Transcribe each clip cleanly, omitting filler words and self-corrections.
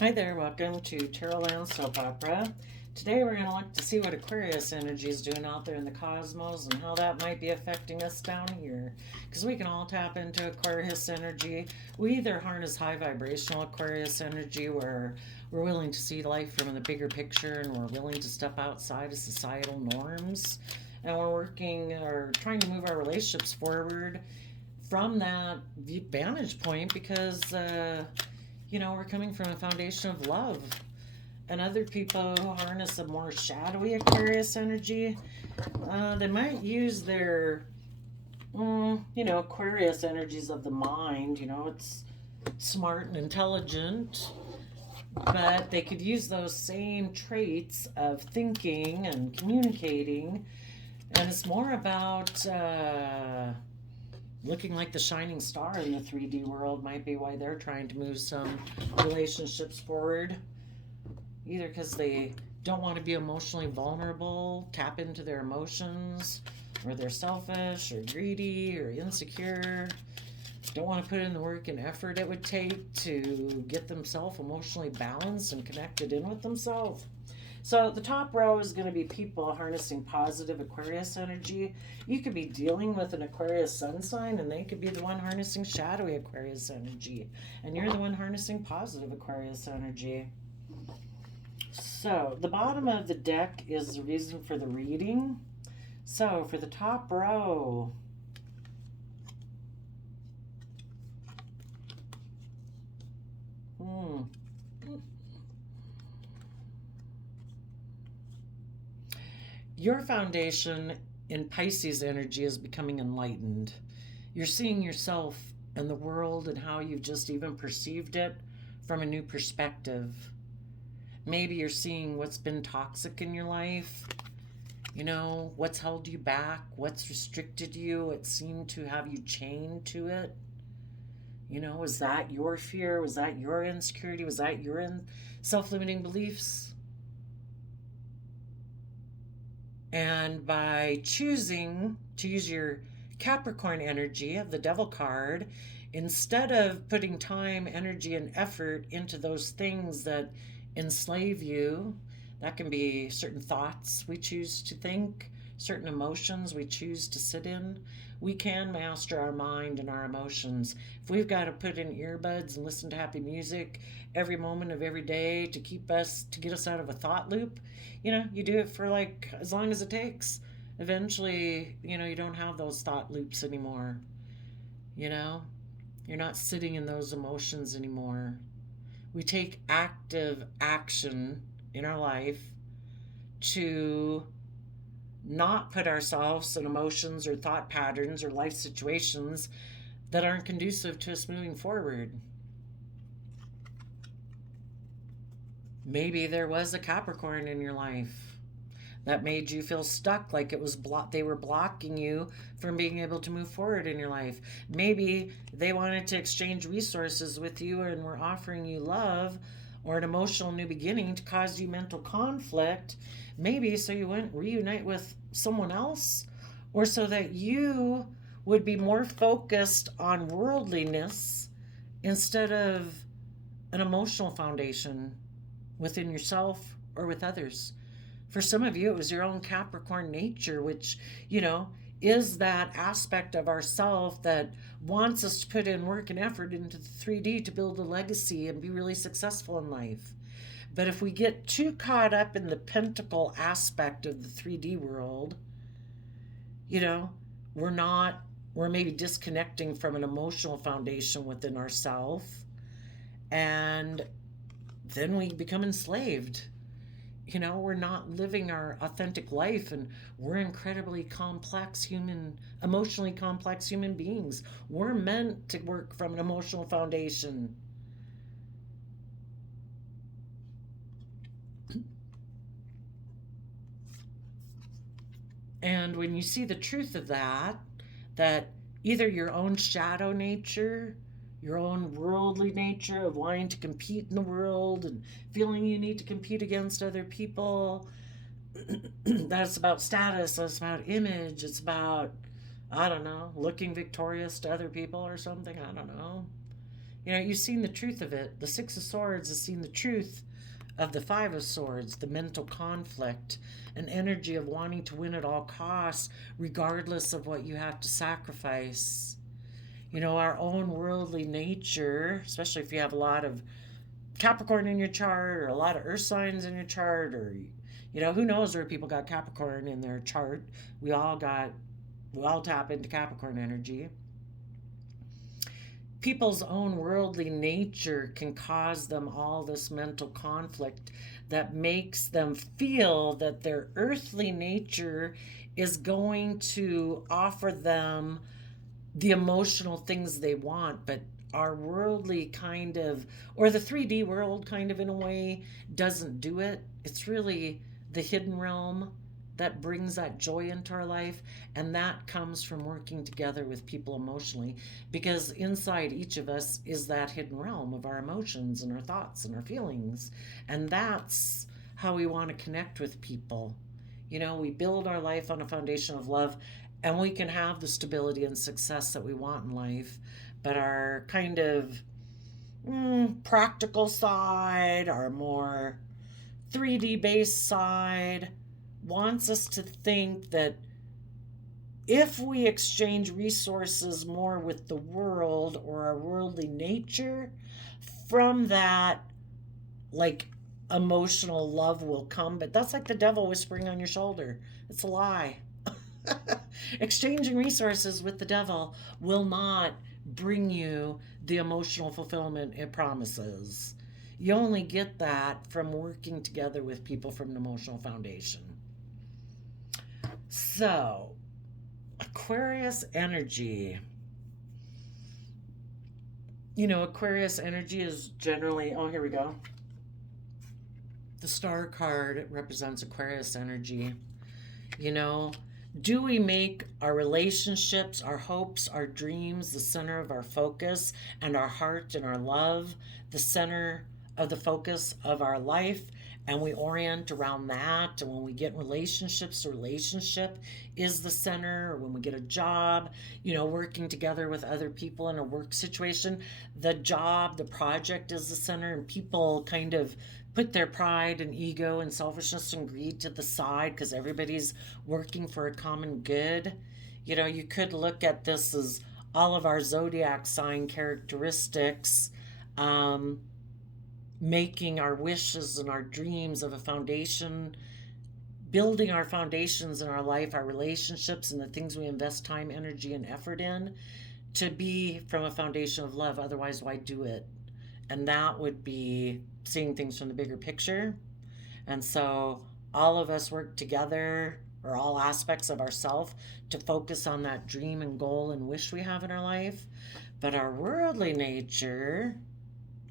Hi there, welcome to Tarotland Soap Opera. Today we're going to look to see what Aquarius energy is doing out there in the cosmos and how that might be affecting us down here. Because we can all tap into Aquarius energy. We either harness high vibrational Aquarius energy where we're willing to see life from the bigger picture and we're willing to step outside of societal norms. And we're working or trying to move our relationships forward from that vantage point because we're coming from a foundation of love. And other people who harness a more shadowy Aquarius energy, they might use their, Aquarius energies of the mind. It's smart and intelligent, but they could use those same traits of thinking and communicating. And it's more about looking like the shining star in the 3D world might be why they're trying to move some relationships forward. Either because they don't want to be emotionally vulnerable, tap into their emotions, or they're selfish or greedy or insecure, don't want to put in the work and effort it would take to get themselves emotionally balanced and connected in with themselves. So the top row is going to be people harnessing positive Aquarius energy. You could be dealing with an Aquarius sun sign and they could be the one harnessing shadowy Aquarius energy. And you're the one harnessing positive Aquarius energy. So the bottom of the deck is the reason for the reading. So for the top row, your foundation in Pisces energy is becoming enlightened. You're seeing yourself and the world and how you've just even perceived it from a new perspective. Maybe you're seeing what's been toxic in your life, what's held you back, what's restricted you, what seemed to have you chained to it. Was that your fear? Was that your insecurity? Was that your self-limiting beliefs? And by choosing to use your Capricorn energy of the Devil card, instead of putting time, energy, and effort into those things that enslave you, that can be certain thoughts we choose to think, certain emotions we choose to sit in. We can master our mind and our emotions. If we've got to put in earbuds and listen to happy music every moment of every day to get us out of a thought loop, you do it for like as long as it takes. Eventually, you don't have those thought loops anymore. You're not sitting in those emotions anymore. We take active action in our life to not put ourselves in emotions or thought patterns or life situations that aren't conducive to us moving forward. Maybe there was a Capricorn in your life that made you feel stuck, like it was they were blocking you from being able to move forward in your life. Maybe they wanted to exchange resources with you and were offering you love or an emotional new beginning to cause you mental conflict. Maybe so you wouldn't reunite with someone else, or so that you would be more focused on worldliness instead of an emotional foundation within yourself or with others. For some of you, it was your own Capricorn nature, which, is that aspect of ourself that wants us to put in work and effort into the 3D to build a legacy and be really successful in life. But if we get too caught up in the pentacle aspect of the 3D world, we're maybe disconnecting from an emotional foundation within ourselves, and then we become enslaved. We're not living our authentic life, and we're incredibly emotionally complex human beings. We're meant to work from an emotional foundation. And when you see the truth of that either your own shadow nature, your own worldly nature of wanting to compete in the world and feeling you need to compete against other people, that's about status, that's about image, it's about, I don't know, looking victorious to other people or something, I don't know. You've seen the truth of it. The Six of Swords has seen the truth of the Five of Swords, the mental conflict, an energy of wanting to win at all costs, regardless of what you have to sacrifice. Our own worldly nature, especially if you have a lot of Capricorn in your chart or a lot of earth signs in your chart, or who knows where people got Capricorn in their chart. We all tap into Capricorn energy. People's own worldly nature can cause them all this mental conflict that makes them feel that their earthly nature is going to offer them the emotional things they want, but our worldly kind of, or the 3D world kind of in a way, doesn't do it. It's really the hidden realm that brings that joy into our life, and that comes from working together with people emotionally, because inside each of us is that hidden realm of our emotions and our thoughts and our feelings, and that's how we want to connect with people. We build our life on a foundation of love, and we can have the stability and success that we want in life, but our kind of practical side, our more 3D based side, wants us to think that if we exchange resources more with the world or our worldly nature, from that, like, emotional love will come. But that's like the devil whispering on your shoulder. It's a lie. Exchanging resources with the devil will not bring you the emotional fulfillment it promises. You only get that from working together with people from an emotional foundation. So, Aquarius energy. Aquarius energy is generally, oh, here we go. The star card represents Aquarius energy. Do we make our relationships, our hopes, our dreams the center of our focus, and our heart and our love the center of the focus of our life, and we orient around that? And when we get in relationships, the relationship is the center. Or when we get a job, working together with other people in a work situation, the job, the project is the center, and people kind of put their pride and ego and selfishness and greed to the side because everybody's working for a common good. You could look at this as all of our zodiac sign characteristics, making our wishes and our dreams of a foundation, building our foundations in our life, our relationships, and the things we invest time, energy, and effort in to be from a foundation of love. Otherwise, why do it? And that would be seeing things from the bigger picture. And so all of us work together, or all aspects of ourself, to focus on that dream and goal and wish we have in our life. But our worldly nature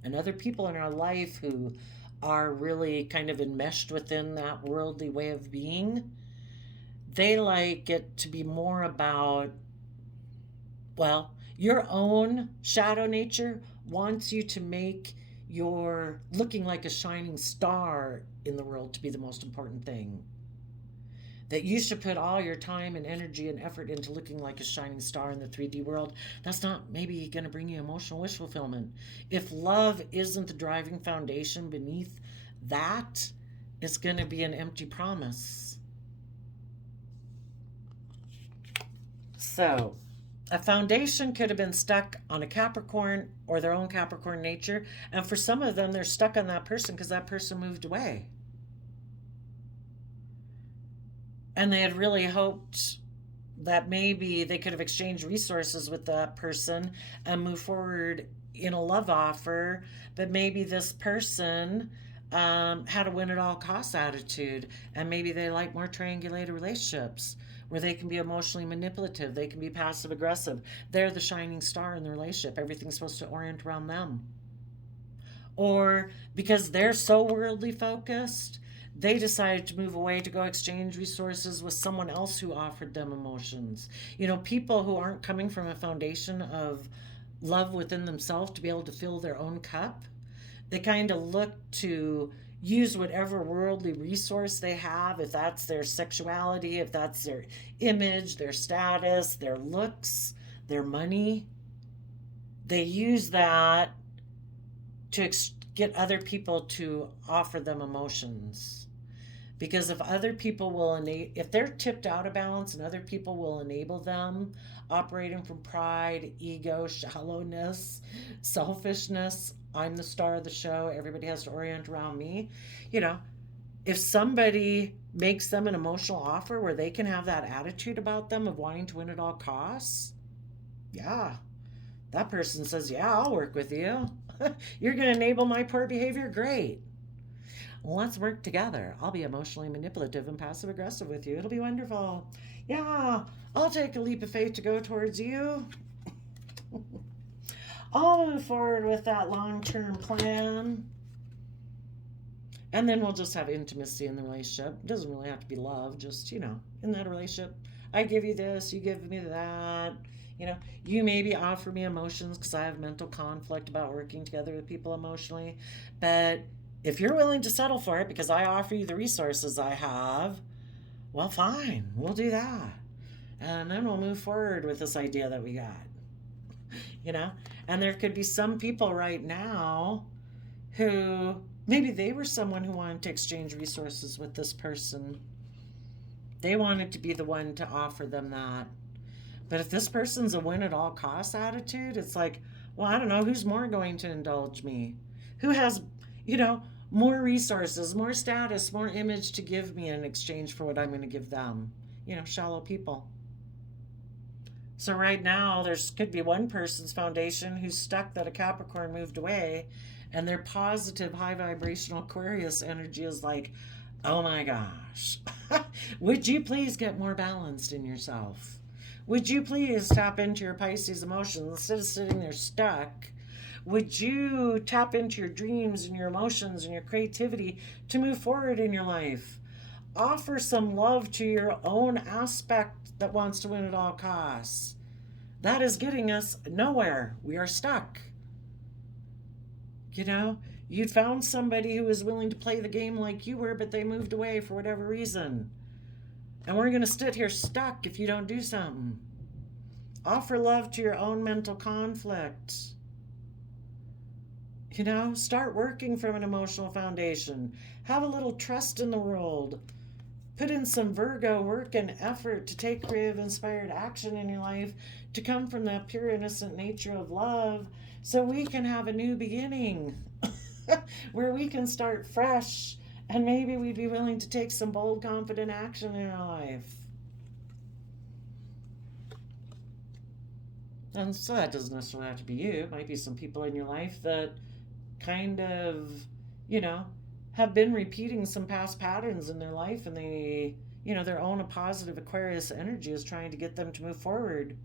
and other people in our life who are really kind of enmeshed within that worldly way of being, they like it to be more about, well, your own shadow nature wants you to make your looking like a shining star in the world to be the most important thing. That you should put all your time and energy and effort into looking like a shining star in the 3D world. That's not maybe going to bring you emotional wish fulfillment. If love isn't the driving foundation beneath that, it's going to be an empty promise. So, a foundation could have been stuck on a Capricorn or their own Capricorn nature, and for some of them, they're stuck on that person because that person moved away. And they had really hoped that maybe they could have exchanged resources with that person and move forward in a love offer, but maybe this person had a win at all costs attitude, and maybe they like more triangulated relationships where they can be emotionally manipulative, they can be passive aggressive. They're the shining star in the relationship. Everything's supposed to orient around them. Or because they're so worldly focused, they decided to move away to go exchange resources with someone else who offered them emotions. People who aren't coming from a foundation of love within themselves to be able to fill their own cup, they kind of look to use whatever worldly resource they have, if that's their sexuality, if that's their image, their status, their looks, their money. They use that get other people to offer them emotions. Because if other people will if they're tipped out of balance and other people will enable them, operating from pride, ego, shallowness, selfishness, I'm the star of the show, everybody has to orient around me. You know, if somebody makes them an emotional offer where they can have that attitude about them of wanting to win at all costs, yeah, that person says, yeah, I'll work with you. You're going to enable my poor behavior? Great. Let's work together. I'll be emotionally manipulative and passive aggressive with you. It'll be wonderful. Yeah, I'll take a leap of faith to go towards you. I'll move forward with that long term plan. And then we'll just have intimacy in the relationship. It doesn't really have to be love, just, in that relationship. I give you this, you give me that. You maybe offer me emotions because I have mental conflict about working together with people emotionally. But if you're willing to settle for it because I offer you the resources I have, well, fine, we'll do that. And then we'll move forward with this idea that we got. And there could be some people right now who maybe they were someone who wanted to exchange resources with this person. They wanted to be the one to offer them that. But if this person's a win at all costs attitude, it's like, well, I don't know, who's more going to indulge me? Who has, more resources, more status, more image to give me in exchange for what I'm going to give them? Shallow people. So right now, could be one person's foundation who's stuck that a Capricorn moved away, and their positive, high vibrational Aquarius energy is like, oh my gosh, would you please get more balanced in yourself? Would you please tap into your Pisces emotions instead of sitting there stuck? Would you tap into your dreams and your emotions and your creativity to move forward in your life? Offer some love to your own aspect that wants to win at all costs. That is getting us nowhere. We are stuck. You'd found somebody who was willing to play the game like you were, but they moved away for whatever reason. And we're going to sit here stuck if you don't do something. Offer love to your own mental conflict. Start working from an emotional foundation. Have a little trust in the world. Put in some Virgo work and effort to take creative, inspired action in your life to come from that pure, innocent nature of love so we can have a new beginning where we can start fresh and maybe we'd be willing to take some bold, confident action in our life. And so that doesn't necessarily have to be you. It might be some people in your life that kind of, have been repeating some past patterns in their life, and they, their own positive Aquarius energy is trying to get them to move forward.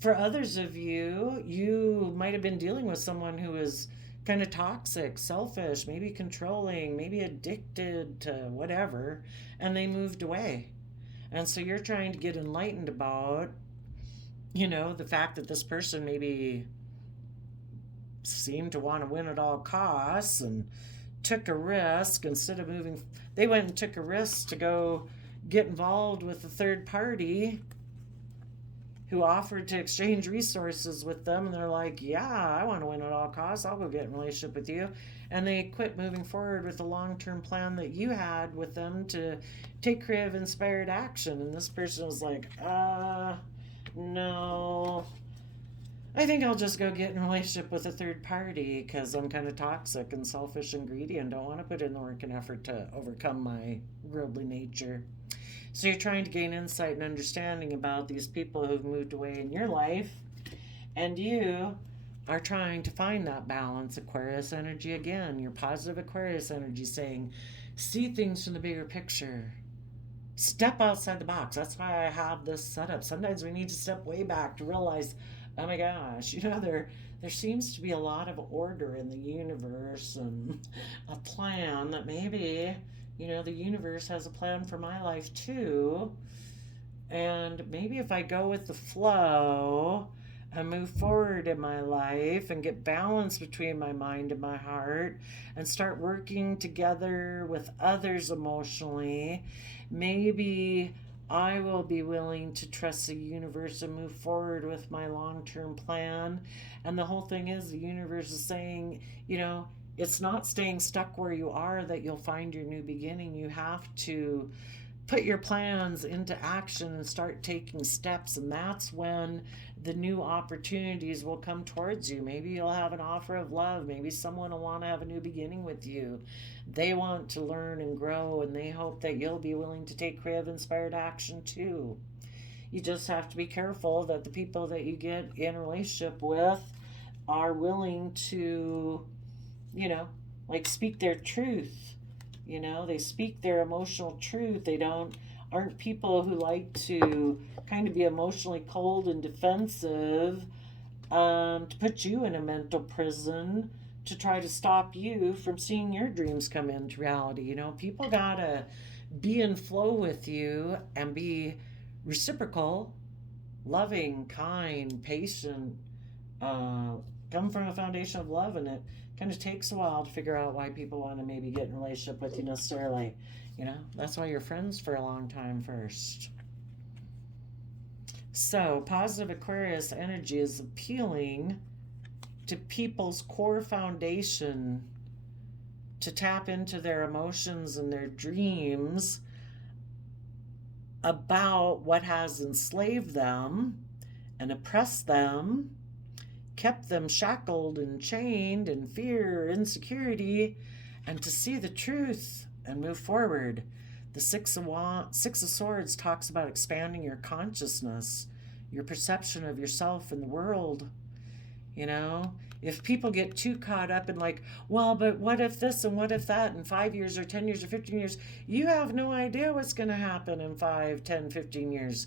For others of you, you might have been dealing with someone who is kind of toxic, selfish, maybe controlling, maybe addicted to whatever, and they moved away. And so you're trying to get enlightened about, the fact that this person maybe seemed to want to win at all costs and took a risk instead of moving. They went and took a risk to go get involved with a third party who offered to exchange resources with them, and they're like, yeah, I want to win at all costs, I'll go get in a relationship with you. And they quit moving forward with the long-term plan that you had with them to take creative, inspired action. And this person was like, no, I think I'll just go get in a relationship with a third party because I'm kind of toxic and selfish and greedy and don't want to put in the work and effort to overcome my worldly nature. So you're trying to gain insight and understanding about these people who've moved away in your life, and you are trying to find that balance. Aquarius energy again, your positive Aquarius energy saying, see things from the bigger picture. Step outside the box. That's why I have this setup. Sometimes we need to step way back to realize, oh my gosh, there seems to be a lot of order in the universe and a plan that maybe, the universe has a plan for my life too. And maybe if I go with the flow and move forward in my life and get balance between my mind and my heart and start working together with others emotionally, maybe I will be willing to trust the universe and move forward with my long term plan. And the whole thing is, the universe is saying, you know, it's not staying stuck where you are that you'll find your new beginning. You have to put your plans into action and start taking steps, and that's when the new opportunities will come towards you. Maybe you'll have an offer of love, maybe someone will want to have a new beginning with you. They want to learn and grow, and they hope that you'll be willing to take creative inspired action too. You just have to be careful that the people that you get in a relationship with are willing to, you know, like speak their truth. You know, they speak their emotional truth. They don't aren't people who like to kind of be emotionally cold and defensive, to put you in a mental prison, to try to stop you from seeing your dreams come into reality. You know, people gotta be in flow with you and be reciprocal, loving, kind, patient, uh, come from a foundation of love, and it kind of takes a while to figure out why people want to maybe get in a relationship with you necessarily. You know, that's why you're friends for a long time first. So, positive Aquarius energy is appealing to people's core foundation to tap into their emotions and their dreams about what has enslaved them and oppressed them, kept them shackled and chained in fear, insecurity, and to see the truth and move forward. The Six of Swords talks about expanding your consciousness, your perception of yourself and the world. You know, if people get too caught up in like, well, but what if this and what if that in 5 years or 10 years or 15 years, you have no idea what's going to happen in 5, 10, 15 years.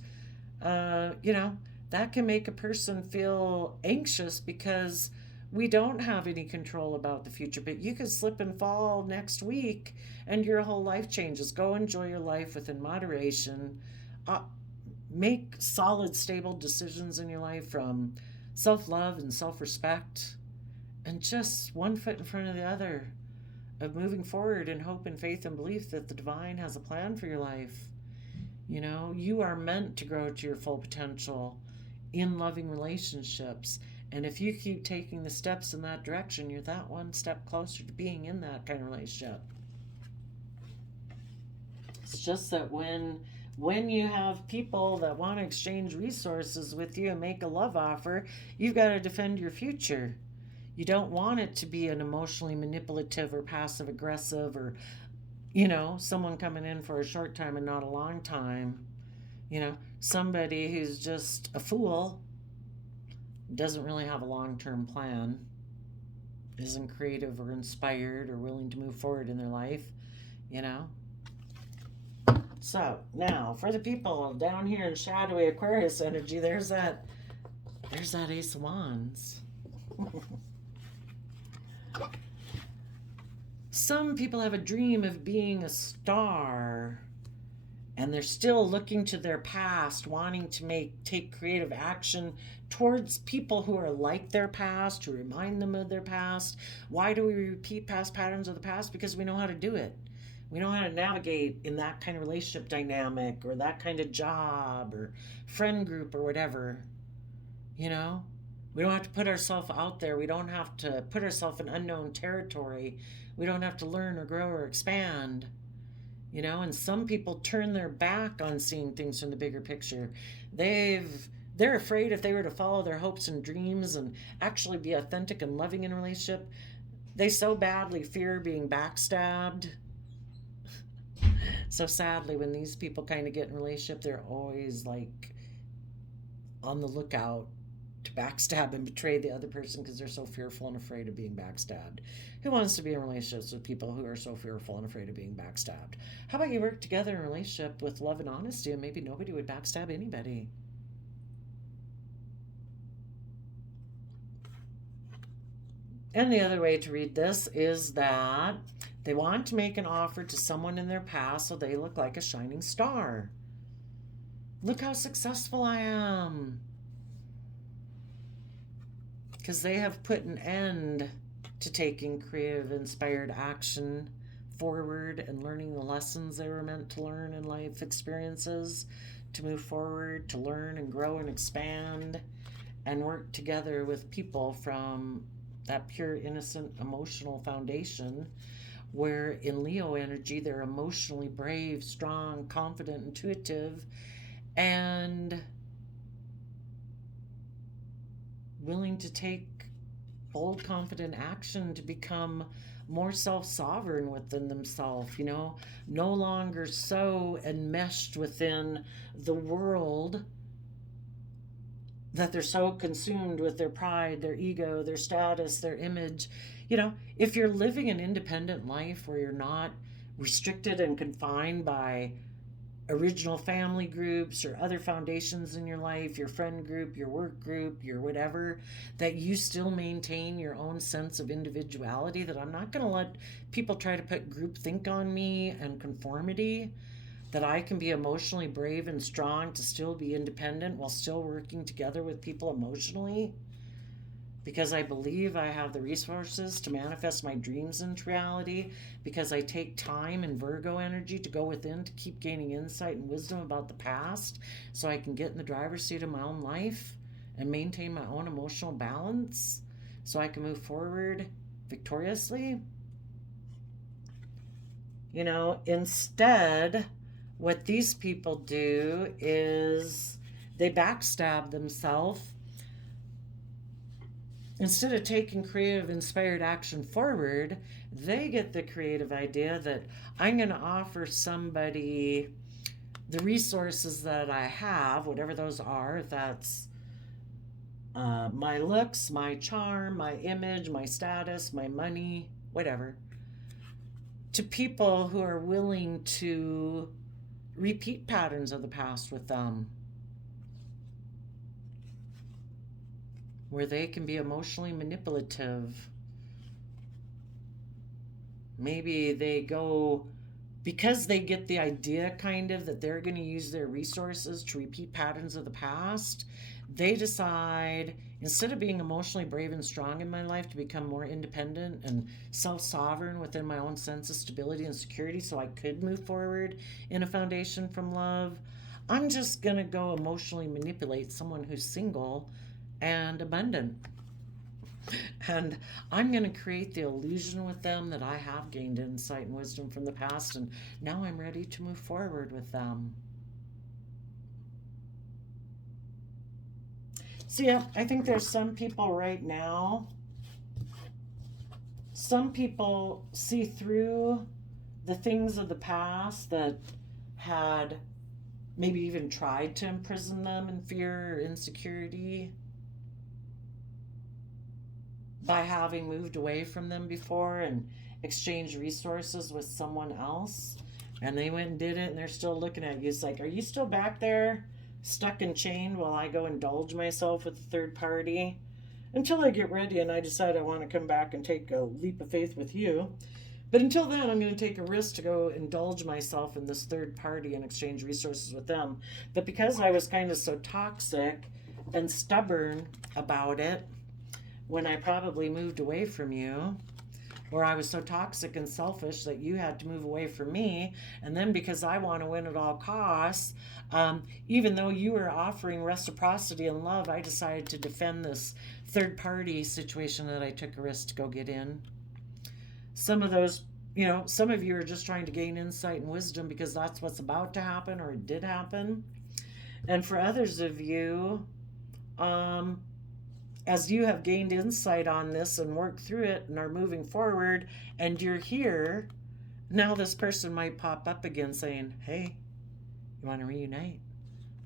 You know, that can make a person feel anxious because we don't have any control about the future. But you could slip and fall next week and your whole life changes. Go enjoy your life within moderation. Uh, Make solid, stable decisions in your life from self love and self respect, and just one foot in front of the other, of moving forward in hope and faith and belief that the divine has a plan for your life. You know, you are meant to grow to your full potential in loving relationships. And if you keep taking the steps in that direction, you're that one step closer to being in that kind of relationship. It's just that when you have people that want to exchange resources with you and make a love offer, you've got to defend your future. You don't want it to be an emotionally manipulative or passive aggressive, or, you know, someone coming in for a short time and not a long time. You know, somebody who's just a fool, doesn't really have a long term plan, isn't creative or inspired or willing to move forward in their life, you know. So now for the people down here in shadowy Aquarius energy, there's that Ace of Wands. Some people have a dream of being a star, and they're still looking to their past, wanting to take creative action towards people who are like their past, to remind them of their past. Why do we repeat past patterns of the past? Because we know how to do it. We know how to navigate in that kind of relationship dynamic or that kind of job or friend group or whatever. You know, we don't have to put ourselves out there. We don't have to put ourselves in unknown territory. We don't have to learn or grow or expand. You know, and some people turn their back on seeing things from the bigger picture. They're afraid if they were to follow their hopes and dreams and actually be authentic and loving in a relationship, they so badly fear being backstabbed. So sadly, when these people kind of get in a relationship, they're always like on the lookout to backstab and betray the other person because they're so fearful and afraid of being backstabbed. Who wants to be in relationships with people who are so fearful and afraid of being backstabbed? How about you work together in a relationship with love and honesty, and maybe nobody would backstab anybody? And the other way to read this is that they want to make an offer to someone in their past so they look like a shining star. Look how successful I am. Because they have put an end to taking creative, inspired action forward and learning the lessons they were meant to learn in life experiences, to move forward, to learn and grow and expand, and work together with people from that pure, innocent, emotional foundation, where in Leo energy, they're emotionally brave, strong, confident, intuitive, and willing to take bold, confident action to become more self-sovereign within themselves, no longer so enmeshed within the world that they're so consumed with their pride, their ego, their status, their image. If you're living an independent life where you're not restricted and confined by original family groups or other foundations in your life, your friend group, your work group, your whatever, that you still maintain your own sense of individuality, that I'm not going to let people try to put groupthink on me and conformity, that I can be emotionally brave and strong to still be independent while still working together with people emotionally, because I believe I have the resources to manifest my dreams into reality, because I take time and Virgo energy to go within to keep gaining insight and wisdom about the past so I can get in the driver's seat of my own life and maintain my own emotional balance so I can move forward victoriously. Instead, what these people do is they backstab themselves. Instead of taking creative, inspired action forward, they get the creative idea that I'm going to offer somebody the resources that I have, whatever those are, if that's my looks, my charm, my image, my status, my money, whatever, to people who are willing to repeat patterns of the past with them, where they can be emotionally manipulative. Maybe they go, because they get the idea kind of that they're going to use their resources to repeat patterns of the past, they decide, instead of being emotionally brave and strong in my life, to become more independent and self-sovereign within my own sense of stability and security so I could move forward in a foundation from love. I'm just going to go emotionally manipulate someone who's single and abundant. And I'm going to create the illusion with them that I have gained insight and wisdom from the past, and now I'm ready to move forward with them. So yeah, I think there's some people right now, some people see through the things of the past that had maybe even tried to imprison them in fear or insecurity by having moved away from them before and exchanged resources with someone else. And they went and did it, and they're still looking at you. It's like, are you still back there stuck and chained while I go indulge myself with a third party? Until I get ready and I decide I want to come back and take a leap of faith with you. But until then, I'm going to take a risk to go indulge myself in this third party and exchange resources with them. But because I was kind of so toxic and stubborn about it, when I probably moved away from you, or I was so toxic and selfish that you had to move away from me, and then because I want to win at all costs, even though you were offering reciprocity and love, I decided to defend this third party situation that I took a risk to go get in. Some of those, some of you are just trying to gain insight and wisdom because that's what's about to happen or it did happen. And for others of you, as you have gained insight on this and worked through it and are moving forward and you're here, now this person might pop up again saying, hey, you want to reunite?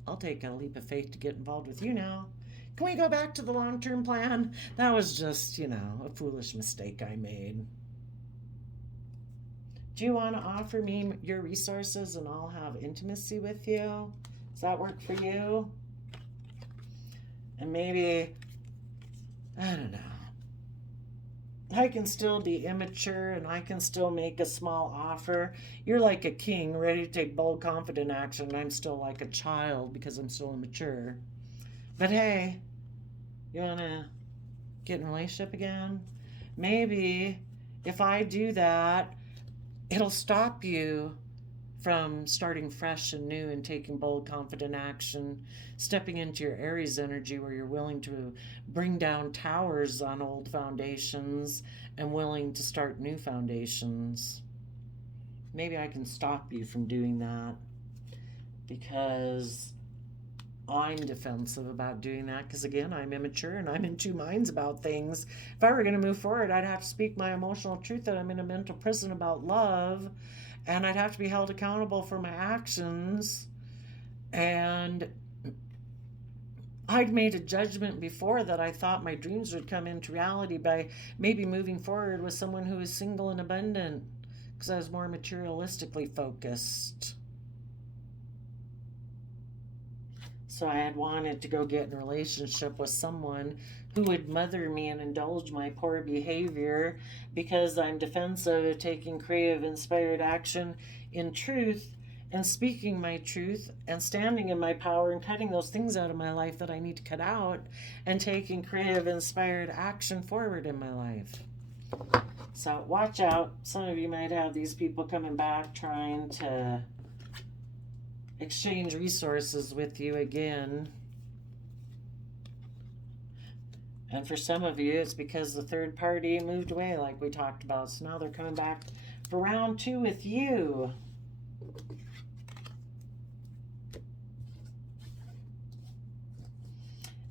I'll take a leap of faith to get involved with you now. Can we go back to the long-term plan? That was just, a foolish mistake I made. Do you want to offer me your resources and I'll have intimacy with you? Does that work for you? And maybe, I don't know, I can still be immature and I can still make a small offer. You're like a king ready to take bold, confident action, and I'm still like a child because I'm still immature. But hey, you want to get in a relationship again? Maybe if I do that, it'll stop you from starting fresh and new and taking bold, confident action, stepping into your Aries energy where you're willing to bring down towers on old foundations and willing to start new foundations. Maybe I can stop you from doing that because I'm defensive about doing that because, again, I'm immature and I'm in two minds about things. If I were going to move forward, I'd have to speak my emotional truth that I'm in a mental prison about love, and I'd have to be held accountable for my actions. And I'd made a judgment before that I thought my dreams would come into reality by maybe moving forward with someone who is single and abundant because I was more materialistically focused. So I had wanted to go get in a relationship with someone who would mother me and indulge my poor behavior because I'm defensive of taking creative, inspired action in truth and speaking my truth and standing in my power and cutting those things out of my life that I need to cut out and taking creative, inspired action forward in my life. So watch out. Some of you might have these people coming back trying to exchange resources with you again. And for some of you, it's because the third party moved away, like we talked about. So now they're coming back for round 2 with you.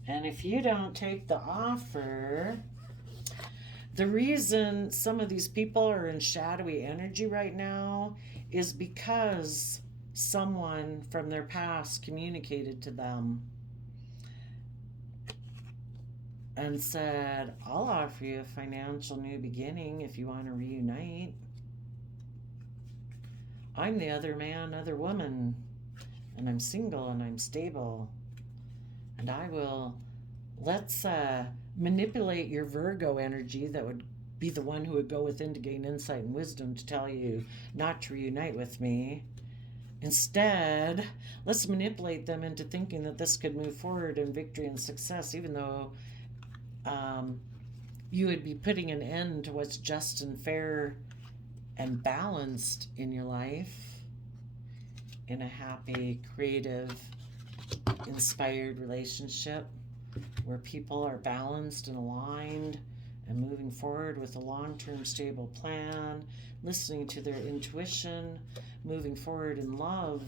And if you don't take the offer, the reason some of these people are in shadowy energy right now is because someone from their past communicated to them and said, I'll offer you a financial new beginning if you want to reunite. I'm the other man, other woman, and I'm single and I'm stable. And I will, let's manipulate your Virgo energy that would be the one who would go within to gain insight and wisdom to tell you not to reunite with me. Instead, let's manipulate them into thinking that this could move forward in victory and success, even though you would be putting an end to what's just and fair and balanced in your life in a happy, creative, inspired relationship where people are balanced and aligned and moving forward with a long-term stable plan, listening to their intuition, moving forward in love.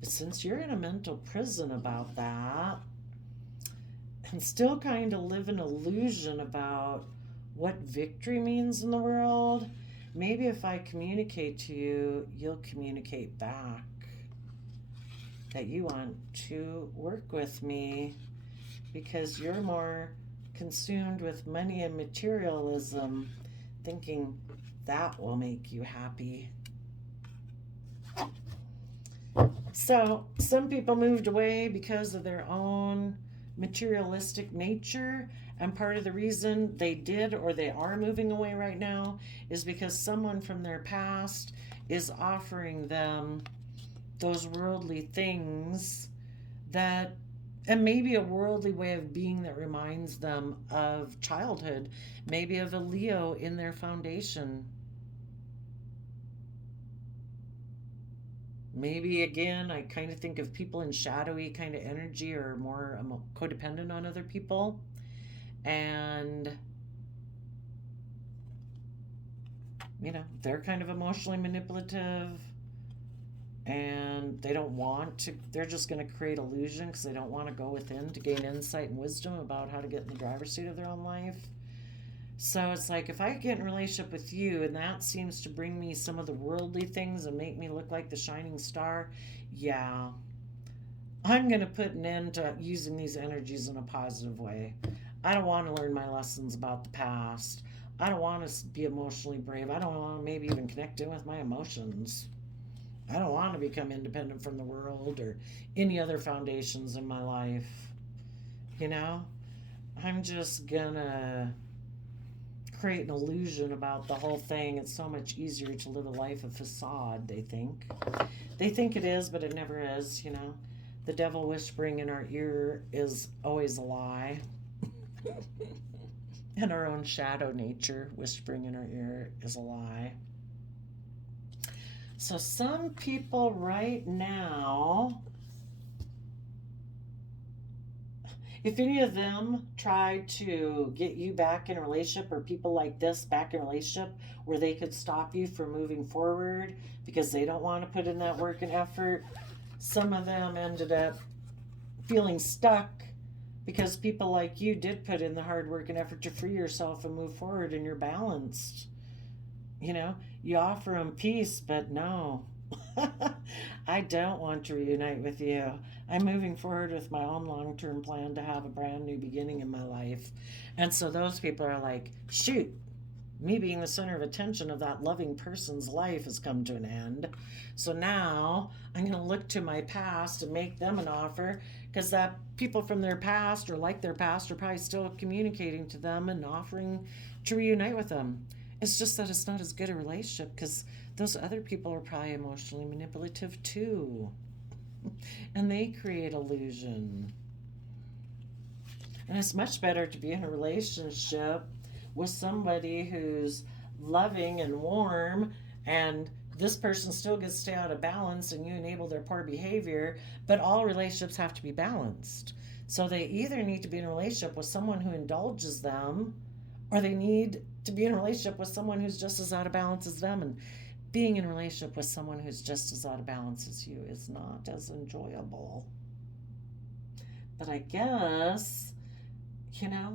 But since you're in a mental prison about that and still kind of live an illusion about what victory means in the world, maybe if I communicate to you, you'll communicate back that you want to work with me because you're more consumed with money and materialism, thinking that will make you happy. So some people moved away because of their own materialistic nature, and part of the reason they did or they are moving away right now is because someone from their past is offering them those worldly things that, and maybe a worldly way of being that reminds them of childhood, maybe of a Leo in their foundation. Maybe, again, I kind of think of people in shadowy kind of energy or more codependent on other people. And, you know, they're kind of emotionally manipulative and they don't want to, they're just going to create illusion because they don't want to go within to gain insight and wisdom about how to get in the driver's seat of their own life. So it's like, if I get in a relationship with you and that seems to bring me some of the worldly things and make me look like the shining star, yeah, I'm going to put an end to using these energies in a positive way. I don't want to learn my lessons about the past. I don't want to be emotionally brave. I don't want to maybe even connect in with my emotions. I don't want to become independent from the world or any other foundations in my life. You know, I'm just gonna create an illusion about the whole thing. It's so much easier to live a life of facade, they think. They think it is, but it never is, you know. The devil whispering in our ear is always a lie. And our own shadow nature whispering in our ear is a lie. So some people right now, if any of them try to get you back in a relationship, or people like this back in a relationship where they could stop you from moving forward because they don't want to put in that work and effort, some of them ended up feeling stuck because people like you did put in the hard work and effort to free yourself and move forward, and you're balanced. You offer them peace, but no. I don't want to reunite with you. I'm moving forward with my own long term plan to have a brand new beginning in my life. And so those people are like, shoot, me being the center of attention of that loving person's life has come to an end. So now I'm going to look to my past and make them an offer, because that people from their past or like their past are probably still communicating to them and offering to reunite with them. It's just that it's not as good a relationship because those other people are probably emotionally manipulative too. And they create illusion. And it's much better to be in a relationship with somebody who's loving and warm, and this person still gets to stay out of balance and you enable their poor behavior. But all relationships have to be balanced. So they either need to be in a relationship with someone who indulges them, or they need to be in a relationship with someone who's just as out of balance as them. And being in a relationship with someone who's just as out of balance as you is not as enjoyable. But I guess,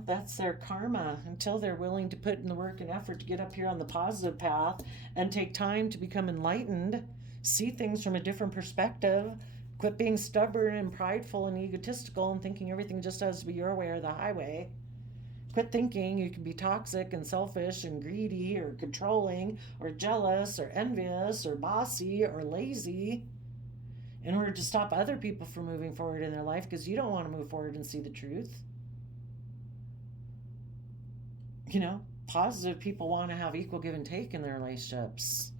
that's their karma until they're willing to put in the work and effort to get up here on the positive path and take time to become enlightened, see things from a different perspective, quit being stubborn and prideful and egotistical and thinking everything just has to be your way or the highway. Quit thinking you can be toxic and selfish and greedy or controlling or jealous or envious or bossy or lazy in order to stop other people from moving forward in their life because you don't want to move forward and see the truth. Positive people want to have equal give and take in their relationships,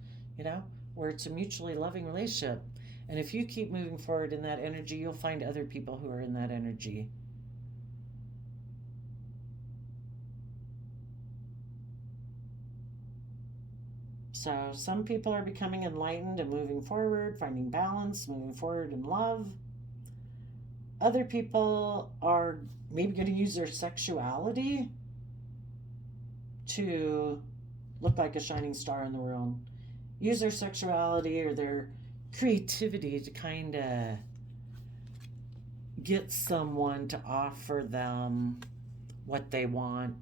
where it's a mutually loving relationship. And if you keep moving forward in that energy, you'll find other people who are in that energy. So some people are becoming enlightened and moving forward, finding balance, moving forward in love. Other people are maybe going to use their sexuality to look like a shining star in the world. Use their sexuality or their creativity to kind of get someone to offer them what they want,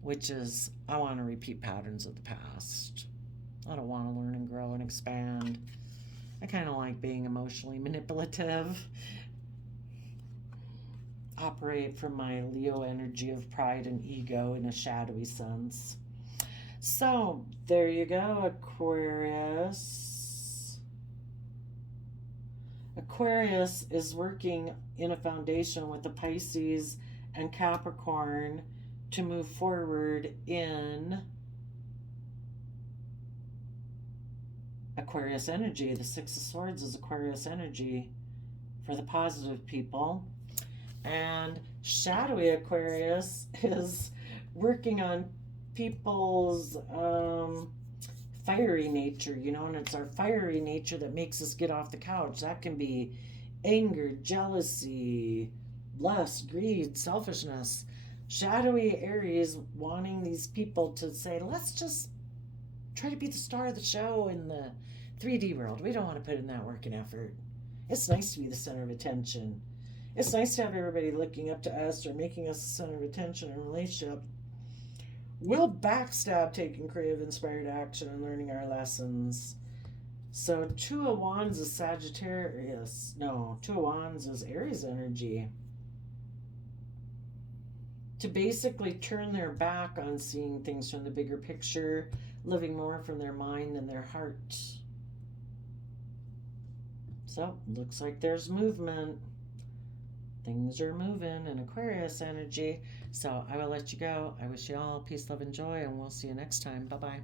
which is, I want to repeat patterns of the past. I don't want to learn and grow and expand. I kind of like being emotionally manipulative. Operate from my Leo energy of pride and ego in a shadowy sense. So, there you go, Aquarius. Aquarius is working in a foundation with the Pisces and Capricorn to move forward in Aquarius energy. The Six of Swords is Aquarius energy for the positive people. And shadowy Aquarius is working on people's fiery nature, and it's our fiery nature that makes us get off the couch. That can be anger, jealousy, lust, greed, selfishness. Shadowy Aries wanting these people to say, let's just try to be the star of the show in the 3D world. We don't want to put in that work and effort. It's nice to be the center of attention. It's nice to have everybody looking up to us or making us the center of attention in a relationship. We'll backstab taking creative, inspired action and learning our lessons. So Two of Wands is Sagittarius. No, Two of Wands is Aries energy. To basically turn their back on seeing things from the bigger picture, living more from their mind than their heart. So, looks like there's movement. Things are moving in Aquarius energy. So, I will let you go. I wish you all peace, love, and joy, and we'll see you next time. Bye-bye.